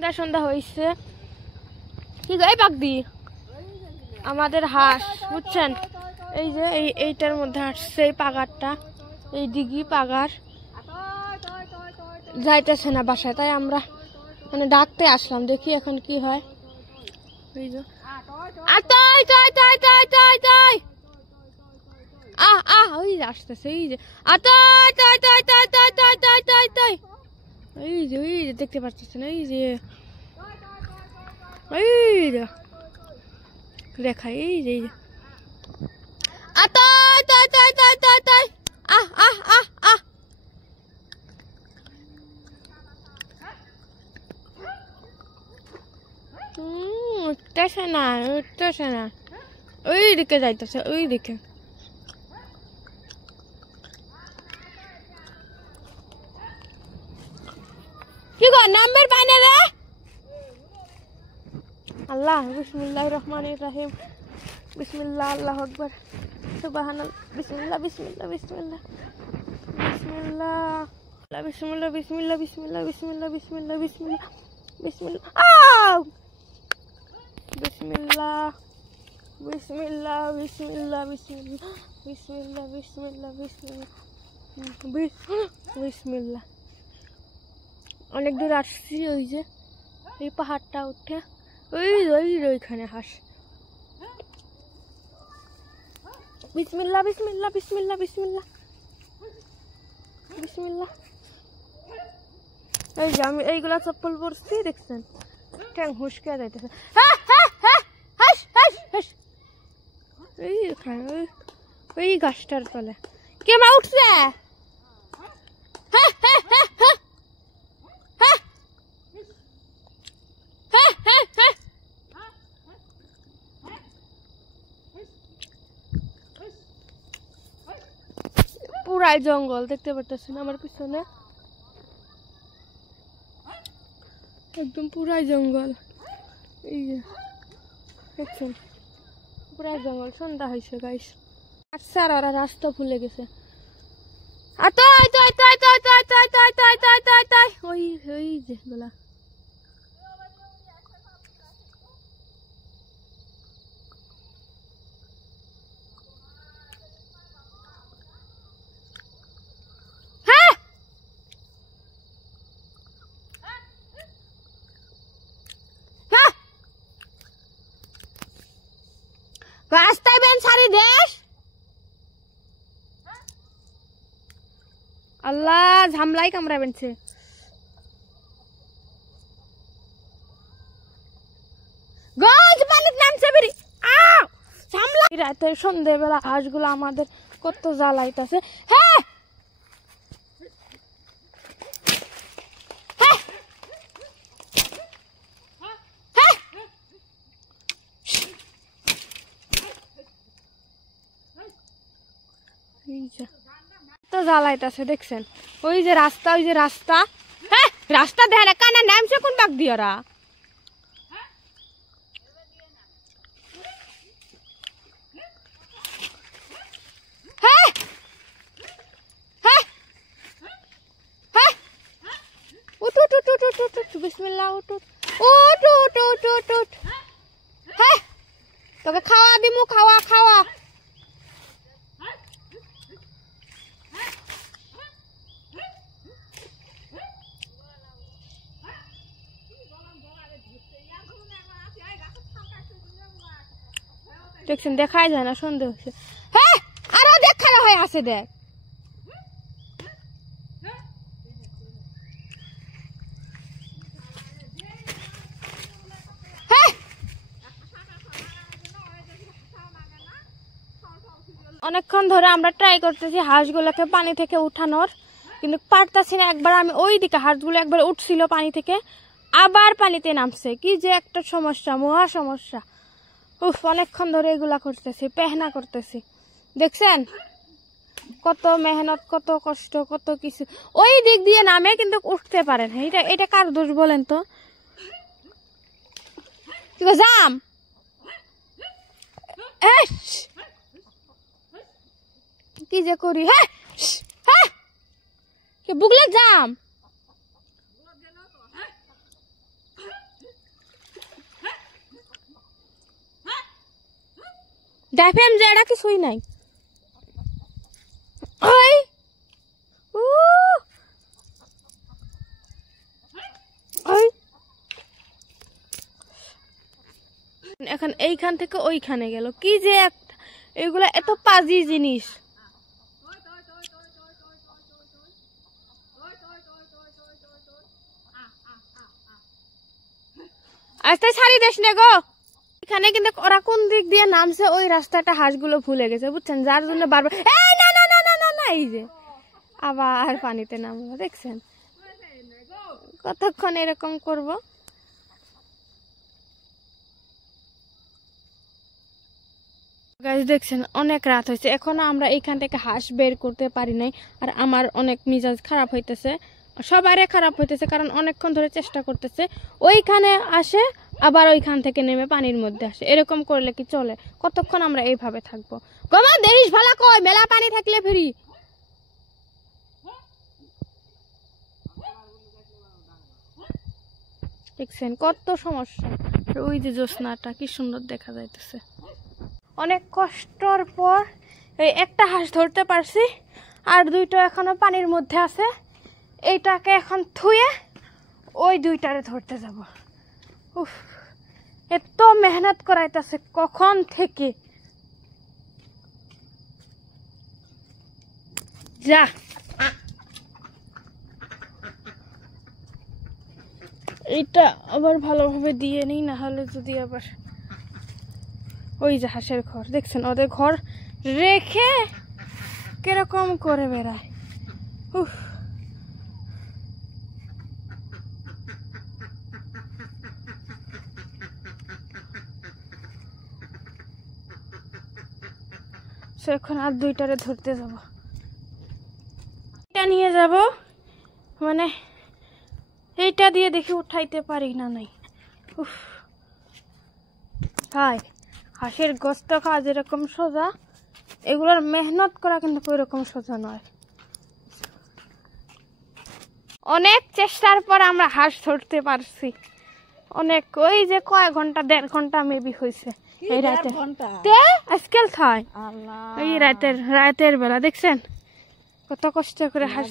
সন্ধ্যা সন্ধ্যা হয়েছে কি গাই পাকদি আমাদের হাঁস বুঝছেন এই যে এইটার মধ্যে আসছে এই পাগারটা এই দিঘি পাগার যাইতেছে না বাসায় তাই আমরা মানে ডাকতে আসলাম দেখি এখন কি হয় এই যে তাই তাই তাই তাই তাই তাই ওই যে আসতেছে এই যে তাই তাই তাই তাই তাই তাই তাই তাই তাই এই যে দেখতে পাচ্ছেন এই যে রেখা এই যে তাই তাই তাই তাই তাই তাই উঠতেছে না ওই দিকে যাইতেছে ওই দিকে কি গো নাম্বার পাইনা রে আল্লাহ বিসমিল্লাহির রহমানির রহিম বিসমিল্লাহ আল্লাহু আকবার সুবহানাল্লাহ বিসমিল্লাহ বিসমিল্লাহ বিসমিল্লাহ বিসমিল্লাহ বিসমিল্লাহ বিসমিল্লাহ বিসমিল্লাহ বিসমিল্লাহ বিসমিল্লাহ বিসমিল্লাহ বিসমিল্লাহ বিসমিল্লাহ বিসমিল্লাহ বিসমিল্লাহ বিসমিল্লাহ বিসমিল্লাহ বিসমিল্লাহ অনেক দূর আসছি ওই যে এই পাহাড়টা উঠে ওইখানে হাঁস বিসমিল্লাহ বিসমিল্লাহ বিসমিল্লাহ বিসমিল্লাহ বিসমিল্লাহ এই যে আমি এইগুলা চপ্পল পরছি দেখছেন ট্যাং হুসকে যাইতেছে ওই গাছটার তলে কে মা উঠছে পুরাই জঙ্গল দেখতে পাচ্ছেন আমার পিছনে একদম পুরাই জঙ্গল এই যে দেখছেন পুরাই জঙ্গল সন্ধ্যা হয়েছে গাইস আচ্ছা আর ওরা রাস্তা ভুলে গেছে ওই যে গোলা রাস্তায় বেন সারি দেশ আল্লাহ ঝামলাই কামড়া বেনছে গজ পানির নামছে বেরি ঝামলা রাতে সন্ধ্যেবেলা হাঁসগুলো আমাদের কত জ্বালাইতেছে হ্যাঁ তো জ্বালাইতেছে দেখছেন ওই যে রাস্তা হ্যাঁ রাস্তা দেখে কানা নামছে কোন বাগ দিয়ে ওরা বিসমিল্লাহ তোকে খাওয়া দিমু খাওয়া দেখছেন দেখাই যায় না সন্দেহ হচ্ছে হ্যাঁ আরো দেখানো হয়ে আছে দেখ অনেকক্ষণ ধরে আমরা ট্রাই করতেছি হাঁসগুলোকে পানি থেকে উঠানোর কিন্তু পারতাছি না একবার আমি ওই দিকে হাঁসগুলো একবার উঠছিল পানি থেকে আবার পানিতে নামছে কি যে একটা সমস্যা মহা সমস্যা অনেকক্ষণ ধরে এগুলা করতেছি পেহনা করতেছি দেখছেন কত মেহনত কত কষ্ট কত কিছু ওই দিক দিয়ে নামে কিন্তু উঠতে পারেন এটা কার দোষ বলেন তো জাম কি যে করি হ্যাঁ বুগলে যাম দেখেন যে এটা কিছুই নাই। ওই এখন এইখান থেকে ওইখানে গেল কি যে একটা, এগুলা এত পাজি জিনিস। আস্তে ছাড়ি দেশ নে গো। এখানে কিন্তু ওরা কোন দিক দিয়ে নামছে ওই রাস্তাটা হাঁসগুলো ভুলে গেছে বুঝছেন, যার জন্য বারবার না না না না না না এই যে আবার পানিতে নামলো। দেখছেন কতক্ষণ এরকম করব। গাইস দেখছেন অনেক রাত হয়েছে, এখনো আমরা এইখান থেকে হাঁস বের করতে পারি নাই। আর আমার অনেক মিজাজ খারাপ হইতেছে, সবারই খারাপ হইতেছে, কারণ অনেকক্ষণ ধরে চেষ্টা করতেছে। ওইখানে আসে আবার ওইখান থেকে নেমে পানির মধ্যে আসে, এরকম করলে কি চলে? কতক্ষণ আমরা এইভাবে থাকবো? গমা দেরিস ভালা কই, মেলা পানি থাকলে ফিরি। দেখছেন কত সমস্যা। ওই যে জ্যোৎস্নাটা কি সুন্দর দেখা যাইতেছে। অনেক কষ্টর পর এই একটা হাঁস ধরতে পারছি, আর দুইটা এখনো পানির মধ্যে আছে। এইটাকে এখন থুয়ে ওই দুইটারে ধরতে যাব। উফ, এত মেহনত করাইতেছে কখন থেকে। যা এইটা আবার ভালোভাবে দিয়ে নেই, না হলে যদি আবার ওই যে হাঁসের ঘর দেখছেন, ওদের ঘর রেখে কিরকম করে বেড়ায়। উফ, এখন আর দুইটারে ধরতে যাব। এটা নিয়ে যাব, মানে এইটা দিয়ে দেখি উঠাইতে পারি না নাই। উফ ভাই, হাঁসের গোস্ত খাওয়া যেরকম সোজা, এগুলোর মেহনত করা কিন্তু ওই রকম সোজা নয়। অনেক চেষ্টার পর আমরা হাঁস ধরতে পারছি, অনেক। ওই যে কয় ঘন্টা, 1.5 ঘন্টা মেবি হয়েছে এই রাতে। আজকাল খায় এই রাতের বেলা দেখছেন কত কষ্ট করে হাঁস।